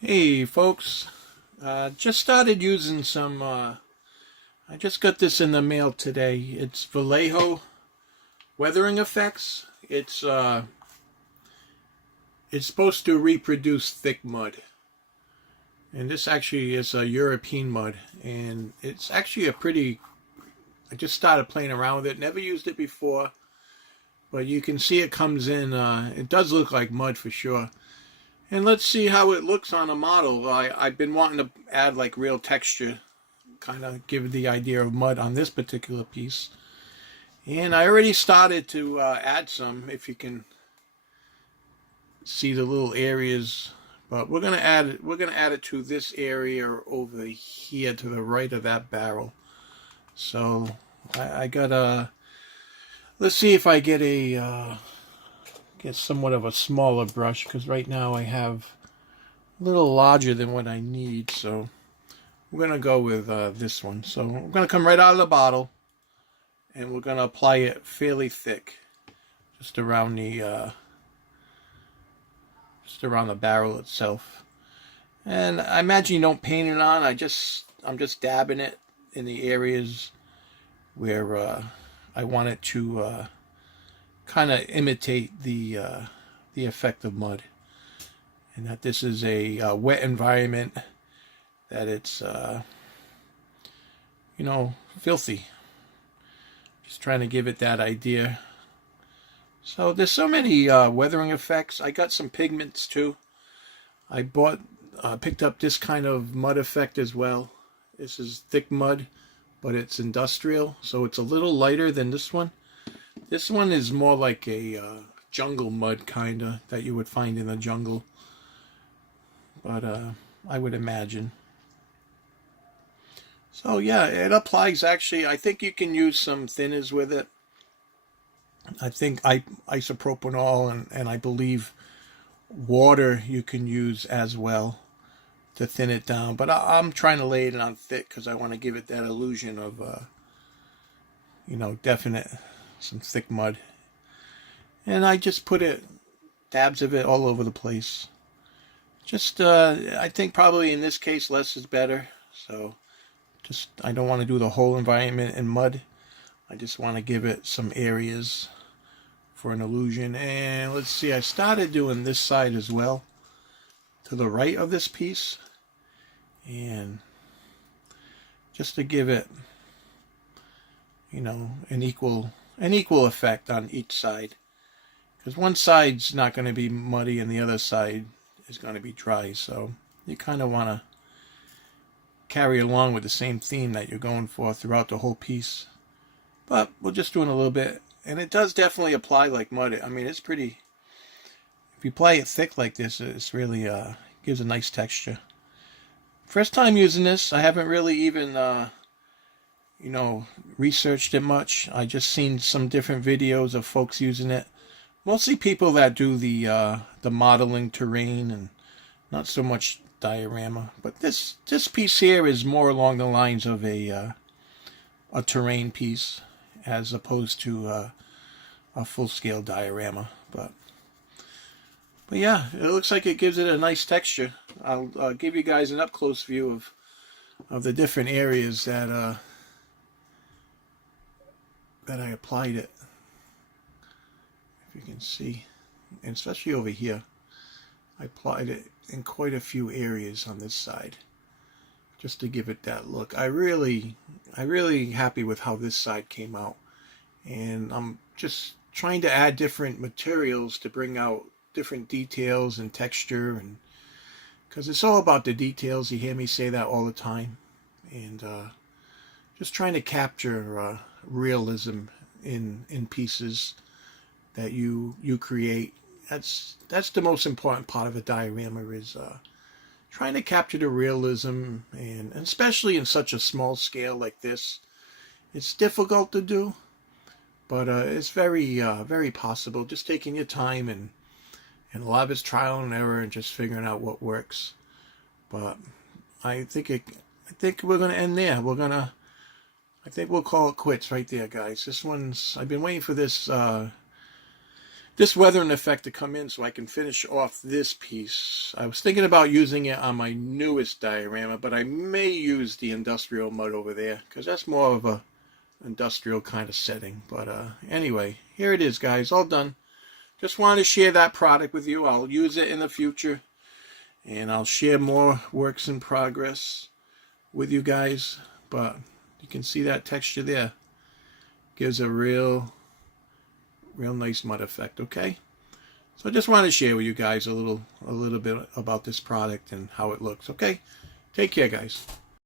Hey folks, just started using some, I just got this in the mail today. It's Vallejo weathering effects. It's supposed to reproduce thick mud. And this actually is a European mud. And it's actually I just started playing around with it. Never used it before. But you can see it comes in, it does look like mud for sure. And let's see how it looks on a model. I've been wanting to add like real texture, kind of give the idea of mud on this particular piece. And I already started to add some, if you can see the little areas. But we're gonna add it to this area over here to the right of that barrel. So I got a. Let's see if I get somewhat of a smaller brush, because right now I have a little larger than what I need. So we're going to go with this one. So we're going to come right out of the bottle, and we're going to apply it fairly thick, just around the barrel itself. And I imagine you don't paint it on. I'm just dabbing it in the areas where I want it to kind of imitate the effect of mud, and that this is a wet environment, that it's filthy. Just trying to give it that idea. So there's so many weathering effects. I got some pigments too. I picked up this kind of mud effect as well. This is thick mud, but it's industrial, so it's a little lighter than this one. This one is more like a jungle mud kinda that you would find in the jungle, but I would imagine. So yeah, it applies actually. I think you can use some thinners with it. I think isopropanol and I believe water you can use as well to thin it down. But I'm trying to lay it on thick because I want to give it that illusion of definite some thick mud. And I just put dabs of it all over the place. Just I think probably in this case less is better. So I don't want to do the whole environment in mud. I just want to give it some areas for an illusion. And let's see, I started doing this side as well, to the right of this piece, and just to give it an equal effect on each side, because one side's not going to be muddy and the other side is going to be dry. So you kind of want to carry along with the same theme that you're going for throughout the whole piece. But we're just doing a little bit, and it does definitely apply like mud. I mean, it's pretty. If you apply it thick like this, it's really gives a nice texture. First time using this, I haven't really even researched it much. I just seen some different videos of folks using it. Mostly people that do the modeling terrain, and not so much diorama. But this piece here is more along the lines of a terrain piece, as opposed to a full-scale diorama. But yeah, it looks like it gives it a nice texture. I'll give you guys an up-close view of the different areas that I applied it. If you can see, and especially over here, I applied it in quite a few areas on this side, just to give it that look. I really happy with how this side came out, and I'm just trying to add different materials to bring out different details and texture, and because it's all about the details. You hear me say that all the time, and just trying to capture realism in pieces that you create. That's the most important part of a diorama, is trying to capture the realism, and especially in such a small scale like this. It's difficult to do, but it's very possible. Just taking your time, and a lot of it's trial and error, and just figuring out what works. But I think we're gonna end there. I think we'll call it quits right there, guys. This one's, I've been waiting for this this weathering effect to come in so I can finish off this piece. I was thinking about using it on my newest diorama, but I may use the industrial mud over there because that's more of a industrial kind of setting. But anyway, here it is, guys, all done. Just wanted to share that product with you. I'll use it in the future, and I'll share more works in progress with you guys. But you can see that texture there. Gives a real nice mud effect. Okay, so I just wanted to share with you guys a little bit about this product and how it looks. Okay, take care, guys.